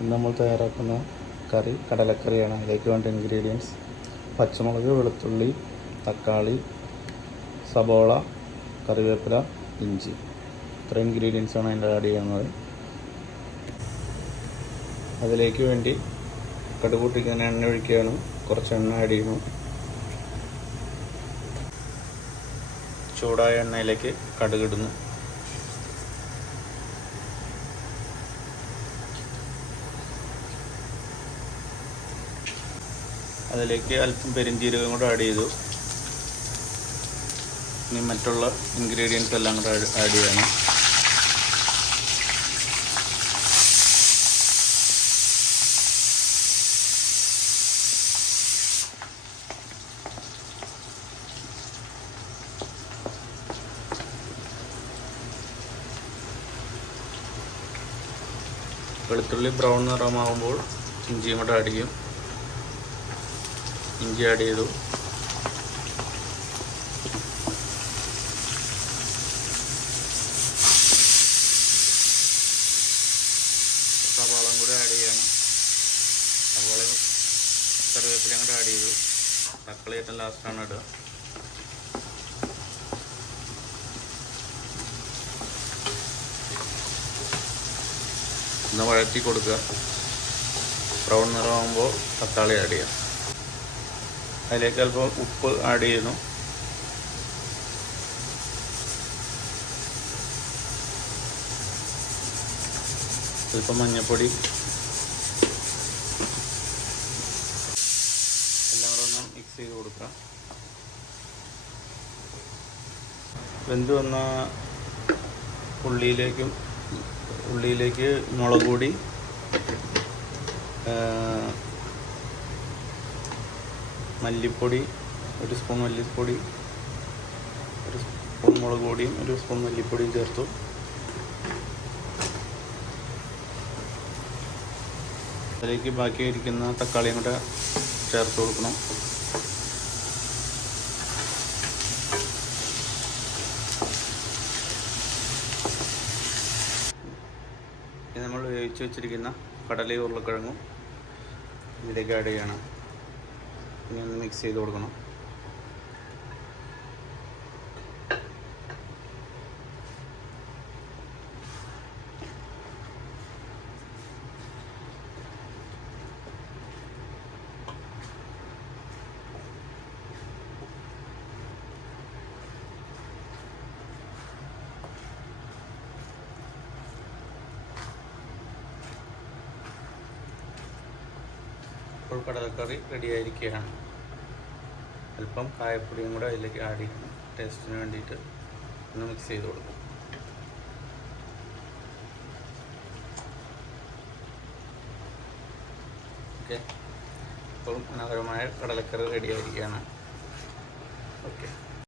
ഇന്ന് നമ്മൾ തയ്യാറാക്കുന്ന കറി കടലക്കറിയാണ്. അതിലേക്ക് വേണ്ട ഇൻഗ്രീഡിയൻസ്: പച്ചമുളക്, വെളുത്തുള്ളി, തക്കാളി, സബോള, കറിവേപ്പില, ഇഞ്ചി. ഇത്ര ഇൻഗ്രീഡിയൻസാണ് അതിൻ്റെ ആഡ് ചെയ്യുന്നത്. അതിലേക്ക് വേണ്ടി കടുക് പൊട്ടിക്കാൻ എണ്ണ ഒഴിക്കുകയാണ്. കുറച്ച് എണ്ണ ആഡ് ചെയ്യുന്നു. ചൂടായ എണ്ണയിലേക്ക് കടുക് ഇടുന്നു. അതിലേക്ക് അല്പം പെരിഞ്ജീരകം കൂടെ ആഡ് ചെയ്തു. ഇനി മറ്റുള്ള ഇൻഗ്രീഡിയൻസ് എല്ലാം കൂടെ ആഡ് ചെയ്യണം. വെളുത്തുള്ളി ബ്രൗൺ നിറമാകുമ്പോൾ ഇഞ്ചിയും കൂടെ ആഡ് ചെയ്യും. ഇഞ്ചി ആഡ് ചെയ്തു. സവാളയും കൂടെ ആഡ് ചെയ്യണം. സവാളയും കറിവേപ്പിലയും കൂടെ ആഡ് ചെയ്തു. തക്കാളി ഏറ്റവും ലാസ്റ്റാണ് ഇടുക. ഒന്ന് വഴറ്റി കൊടുക്കുക. ബ്രൗൺ നിറമാകുമ്പോൾ തക്കാളി ആഡ് ചെയ്യാം. അതിലേക്ക് അല്പം ഉപ്പ് ആഡ് ചെയ്യുന്നു. അല്പം മഞ്ഞൾപ്പൊടി. എല്ലാം കൂടെ ഒന്ന് മിക്സ് ചെയ്ത് കൊടുക്കുക. വെന്ത് വന്ന ഉള്ളിയിലേക്ക് മുളക് പൊടി, മല്ലിപ്പൊടി, ഒരു സ്പൂൺ മല്ലിപ്പൊടി, ഒരു സ്പൂൺ മുളക് പൊടിയും ഒരു സ്പൂൺ മല്ലിപ്പൊടിയും ചേർത്തു. അതിലേക്ക് ബാക്കി ഇരിക്കുന്ന തക്കാളിയും കൂടെ ചേർത്ത് കൊടുക്കണം. ഇനി നമ്മൾ വേവിച്ച് വെച്ചിരിക്കുന്ന കടലയും ഉരുളക്കിഴങ്ങും ഇതിലേക്ക് ആഡ് ചെയ്യണം. ഇനി ഒന്ന് മിക്സ് ചെയ്ത് കൊടുക്കണം. ഇപ്പോൾ കടലക്കറി റെഡി ആയിരിക്കുകയാണ്. അല്പം കായപ്പൊടിയും കൂടെ അതിലേക്ക് ആഡ് ചെയ്യണം. ടേസ്റ്റിന് വേണ്ടിയിട്ട് ഒന്ന് മിക്സ് ചെയ്ത് കൊടുക്കും. ഓക്കെ, ഇപ്പോൾ മനോഹരമായ കടലക്കറി റെഡി ആയിരിക്കുകയാണ്. ഓക്കെ.